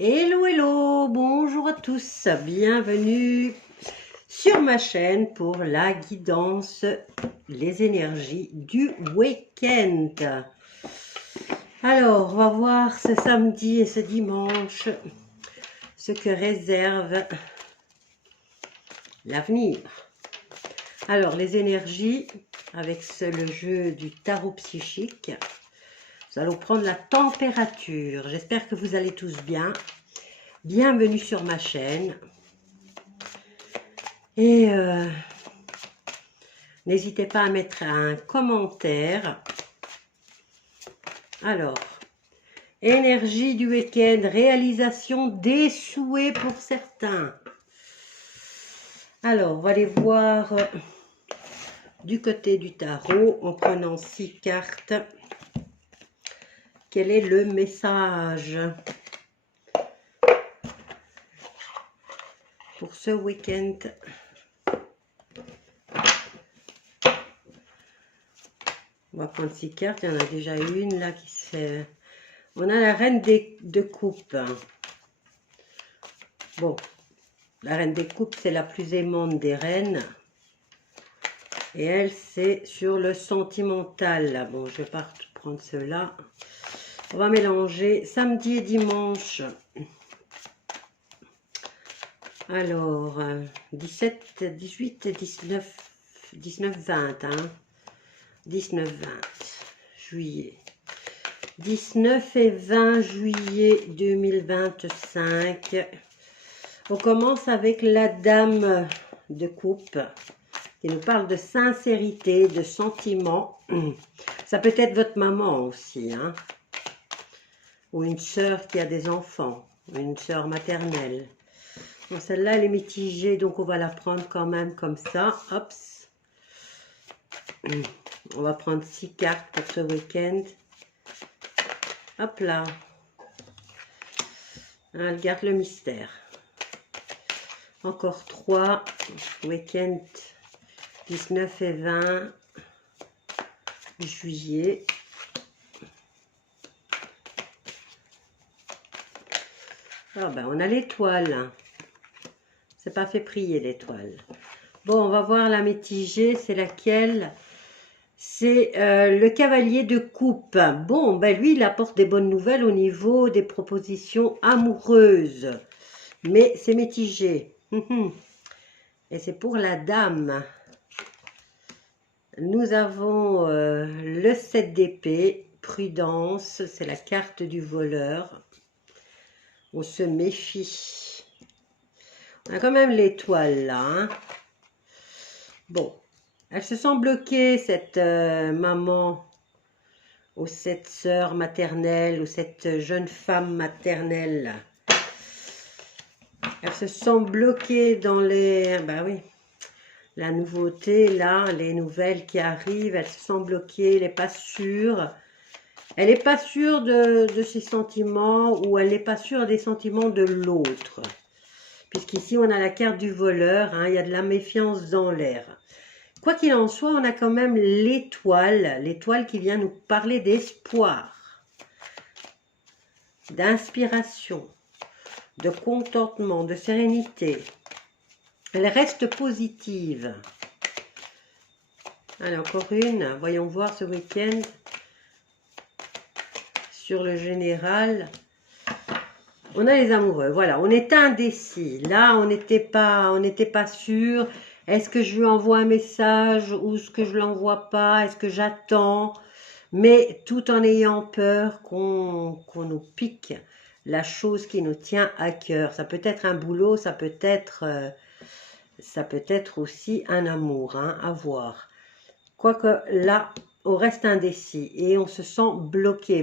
Hello, hello, bonjour à tous, bienvenue sur ma chaîne pour la guidance, les énergies du week-end. Alors, on va voir ce samedi et ce dimanche ce que réserve l'avenir. Alors, les énergies, avec le jeu du tarot psychique, nous allons prendre la température. J'espère que vous allez tous bien. Bienvenue sur ma chaîne. Et n'hésitez pas à mettre un commentaire. Alors, énergie du week-end, réalisation des souhaits pour certains. Alors, on va aller voir du côté du tarot en prenant 6 cartes. Quel est le message pour ce week-end? On va prendre 6 cartes. Il y en a déjà une là qui se... On a la reine de coupe. Bon, la reine des coupes, c'est la plus aimante des reines. Et elle, c'est sur le sentimental. Bon, je vais pas prendre cela. On va mélanger samedi et dimanche. Alors, 17, 18 et 19, 20, hein. 19, 20 juillet. 19 et 20 juillet 2025. On commence avec la dame de coupe qui nous parle de sincérité, de sentiments. Ça peut être votre maman aussi, hein, ou une sœur qui a des enfants, une sœur maternelle. Bon, celle-là, elle est mitigée, donc on va la prendre quand même comme ça. Hop. On va prendre 6 cartes pour ce week-end. Hop là. Elle garde le mystère. Encore 3. Week-end 19 et 20 juillet. Ah ben, on a l'étoile. C'est pas fait prier l'étoile. Bon, on va voir la mitigée. C'est laquelle? C'est le cavalier de coupe. Bon, ben lui, il apporte des bonnes nouvelles au niveau des propositions amoureuses. Mais c'est mitigé. Et c'est pour la dame. Nous avons le 7 d'épée, prudence, c'est la carte du voleur. On se méfie. On a quand même l'étoile là. Hein. Bon. Elle se sent bloquée, cette maman, ou cette sœur maternelle, ou cette jeune femme maternelle. Elle se sent bloquée dans les... Ben oui, la nouveauté, là, les nouvelles qui arrivent, elle se sent bloquée, elle n'est pas sûre. Elle n'est pas sûre de ses sentiments, ou elle n'est pas sûre des sentiments de l'autre. Puisqu'ici, on a la carte du voleur, hein, il y a de la méfiance dans l'air. Quoi qu'il en soit, on a quand même l'étoile qui vient nous parler d'espoir, d'inspiration, de contentement, de sérénité. Elle reste positive. Allez, encore une. Voyons voir ce week-end sur le général. On a les amoureux. Voilà, on est indécis. Là, on n'était pas sûr. Est-ce que je lui envoie un message ou est-ce que je ne l'envoie pas? Est-ce que j'attends? Mais tout en ayant peur qu'on nous pique la chose qui nous tient à cœur. Ça peut être un boulot, ça peut être aussi un amour, hein, à voir. Quoique là, on reste indécis et on se sent bloqué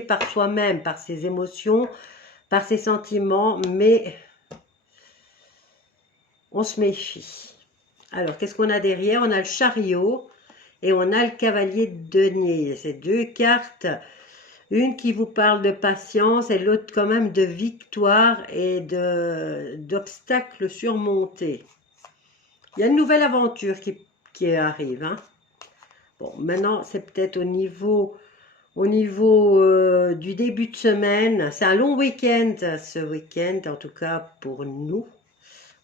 par soi-même, par ses émotions, par ses sentiments, mais on se méfie. Alors, qu'est-ce qu'on a derrière? On a le chariot et on a le cavalier de denier. C'est 2 cartes, une qui vous parle de patience et l'autre quand même de victoire et d'obstacles surmontés. Il y a une nouvelle aventure qui arrive. Hein. Bon, maintenant, c'est peut-être au niveau Au niveau du début de semaine, c'est un long week-end ce week-end, en tout cas pour nous.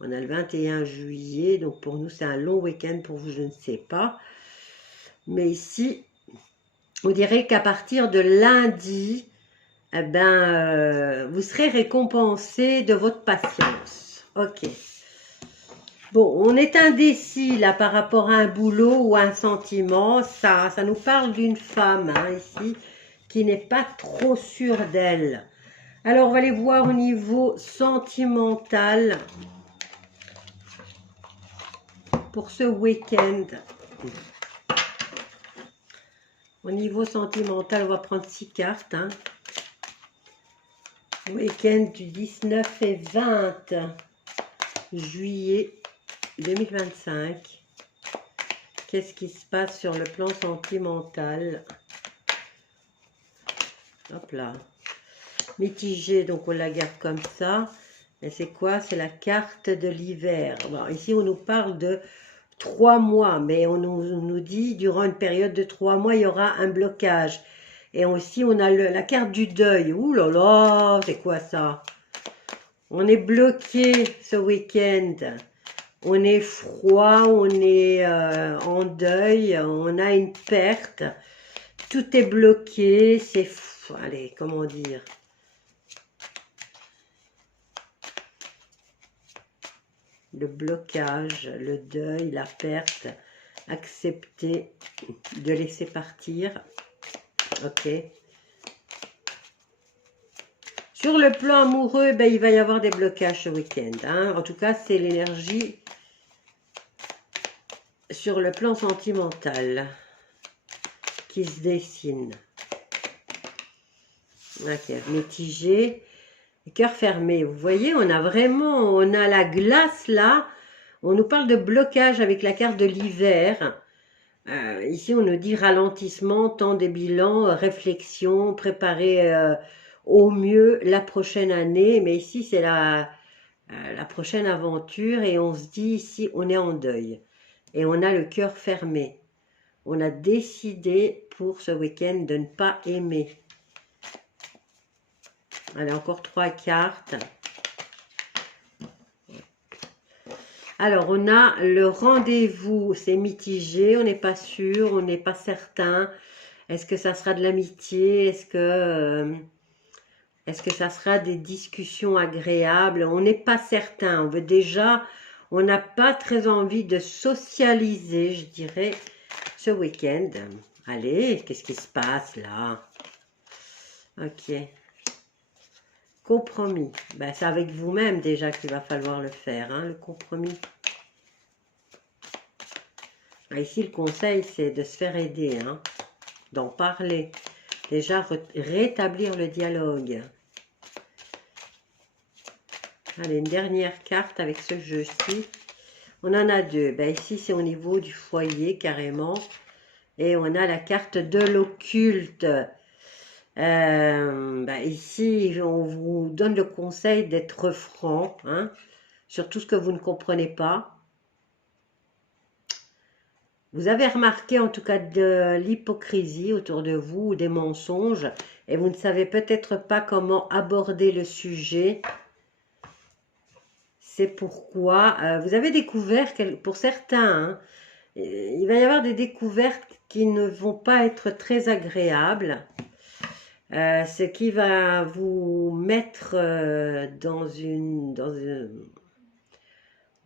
On a le 21 juillet, donc pour nous c'est un long week-end, pour vous je ne sais pas. Mais ici, on dirait qu'à partir de lundi, eh ben, vous serez récompensé de votre patience. Ok. Bon, on est indécis là par rapport à un boulot ou à un sentiment. Ça nous parle d'une femme hein, ici qui n'est pas trop sûre d'elle. Alors, on va aller voir au niveau sentimental pour ce week-end. Au niveau sentimental, on va prendre 6 cartes. Hein. Week-end du 19 et 20 juillet 2025. Qu'est-ce qui se passe sur le plan sentimental? Hop là. Mitigé, donc on la garde comme ça. Et c'est quoi? C'est la carte de l'hiver. Bon, ici, on nous parle de 3 mois, mais on nous dit, durant une période de 3 mois, il y aura un blocage. Et aussi, on a la carte du deuil. Ouh là là, c'est quoi ça? On est bloqué ce week-end. On est froid, on est en deuil, on a une perte. Tout est bloqué, c'est... Allez, comment dire? Le blocage, le deuil, la perte, accepter de laisser partir. Ok. Sur le plan amoureux, ben, il va y avoir des blocages ce week-end. Hein. En tout cas, c'est l'énergie sur le plan sentimental qui se dessine. Ok, mitigé. Cœur fermé, vous voyez, on a la glace là, on nous parle de blocage avec la carte de l'hiver. Ici, on nous dit ralentissement, temps des bilans, réflexion, préparer au mieux la prochaine année. Mais ici, c'est la prochaine aventure et on se dit ici, on est en deuil. Et on a le cœur fermé. On a décidé pour ce week-end de ne pas aimer. Allez, encore 3 cartes. Alors, on a le rendez-vous, c'est mitigé, on n'est pas sûr, on n'est pas certain. Est-ce que ça sera de l'amitié? Est-ce que ça sera des discussions agréables? On n'est pas certain. On n'a pas très envie de socialiser, je dirais, ce week-end. Allez, qu'est-ce qui se passe là? Ok. Compromis. Ben, c'est avec vous-même déjà qu'il va falloir le faire, hein, le compromis. Ici, le conseil, c'est de se faire aider, hein, d'en parler. Déjà, rétablir le dialogue. Allez, une dernière carte avec ce jeu-ci. On en a 2. Ben, ici, c'est au niveau du foyer, carrément. Et on a la carte de l'occulte. Ici, on vous donne le conseil d'être franc, hein, sur tout ce que vous ne comprenez pas. Vous avez remarqué en tout cas de l'hypocrisie autour de vous, ou des mensonges, et vous ne savez peut-être pas comment aborder le sujet. C'est pourquoi vous avez découvert, pour certains, hein, il va y avoir des découvertes qui ne vont pas être très agréables. Ce qui va vous mettre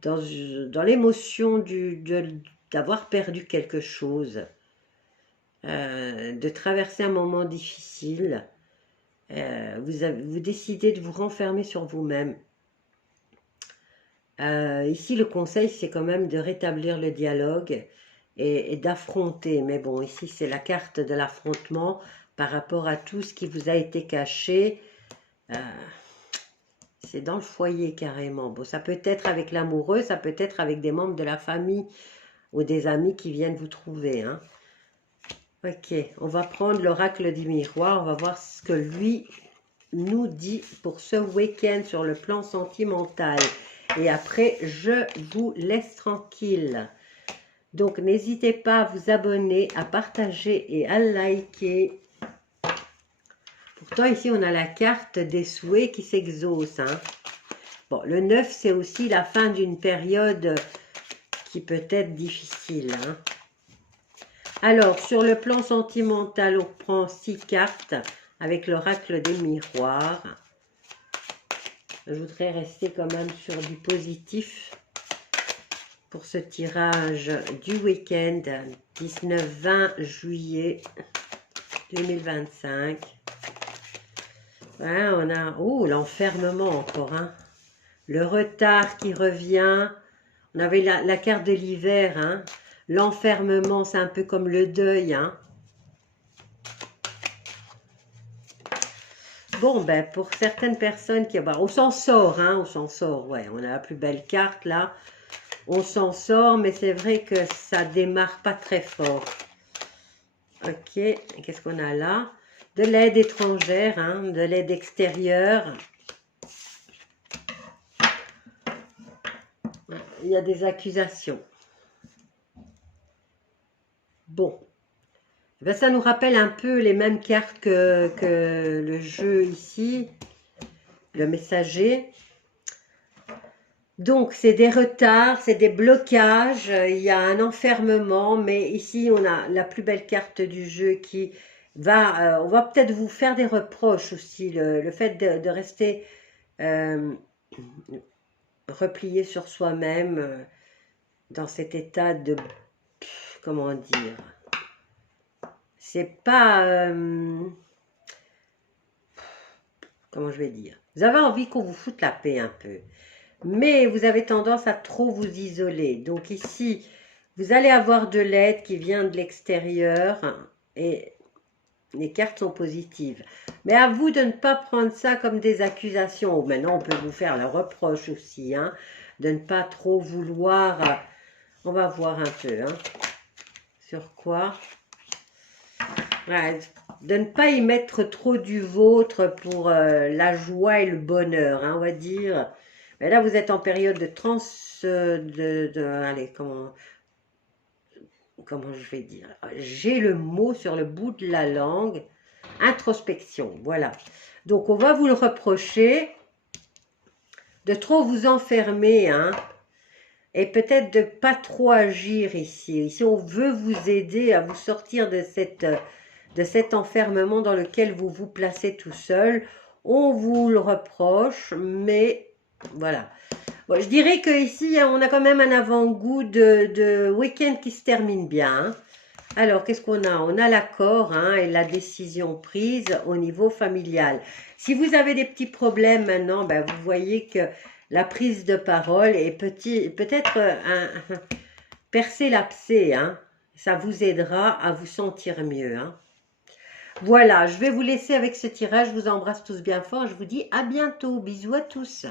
dans l'émotion d'avoir perdu quelque chose, de traverser un moment difficile. Vous décidez de vous renfermer sur vous-même. Ici, le conseil, c'est quand même de rétablir le dialogue et d'affronter. Mais bon, ici, c'est la carte de l'affrontement par rapport à tout ce qui vous a été caché. C'est dans le foyer carrément. Bon, ça peut être avec l'amoureux, ça peut être avec des membres de la famille ou des amis qui viennent vous trouver. Hein. Ok, on va prendre l'oracle du miroir. On va voir ce que lui nous dit pour ce week-end sur le plan sentimental. Et après, je vous laisse tranquille. Donc, n'hésitez pas à vous abonner, à partager et à liker. Pourtant, ici, on a la carte des souhaits qui s'exaucent. Hein. Bon, le 9, c'est aussi la fin d'une période qui peut être difficile. Hein. Alors, sur le plan sentimental, on prend 6 cartes avec l'oracle des miroirs. Je voudrais rester quand même sur du positif pour ce tirage du week-end 19-20 juillet 2025. Voilà, on a l'enfermement encore. Hein. Le retard qui revient. On avait la carte de l'hiver. Hein. L'enfermement, c'est un peu comme le deuil. Hein. Bon, ben, pour certaines personnes qui... on s'en sort, hein, on s'en sort. Ouais, on a la plus belle carte, là. On s'en sort, mais c'est vrai que ça démarre pas très fort. Ok, qu'est-ce qu'on a là? De l'aide étrangère, hein, de l'aide extérieure. Il y a des accusations. Bon. Ben, ça nous rappelle un peu les mêmes cartes que le jeu ici, le messager. Donc, c'est des retards, c'est des blocages, il y a un enfermement, mais ici, on a la plus belle carte du jeu qui va, on va peut-être vous faire des reproches aussi, le fait de rester replié sur soi-même dans cet état de, comment dire... C'est pas... comment je vais dire? Vous avez envie qu'on vous foute la paix un peu. Mais vous avez tendance à trop vous isoler. Donc ici, vous allez avoir de l'aide qui vient de l'extérieur. Et les cartes sont positives. Mais à vous de ne pas prendre ça comme des accusations. Maintenant, on peut vous faire le reproche aussi. Hein, de ne pas trop vouloir... on va voir un peu. Hein, sur quoi? Ouais, de ne pas y mettre trop du vôtre pour la joie et le bonheur, hein, on va dire. Mais là, vous êtes en période de allez, comment je vais dire? J'ai le mot sur le bout de la langue. Introspection, voilà. Donc, on va vous le reprocher de trop vous enfermer, hein, et peut-être de pas trop agir ici. Ici, on veut vous aider à vous sortir de cet enfermement dans lequel vous vous placez tout seul. On vous le reproche, mais voilà. Bon, je dirais qu'ici, on a quand même un avant-goût de week-end qui se termine bien. Hein. Alors, qu'est-ce qu'on a? On a l'accord, hein, et la décision prise au niveau familial. Si vous avez des petits problèmes maintenant, ben, vous voyez que la prise de parole est peut-être percer l'abcès. Hein. Ça vous aidera à vous sentir mieux. Hein. Voilà, je vais vous laisser avec ce tirage. Je vous embrasse tous bien fort. Je vous dis à bientôt. Bisous à tous.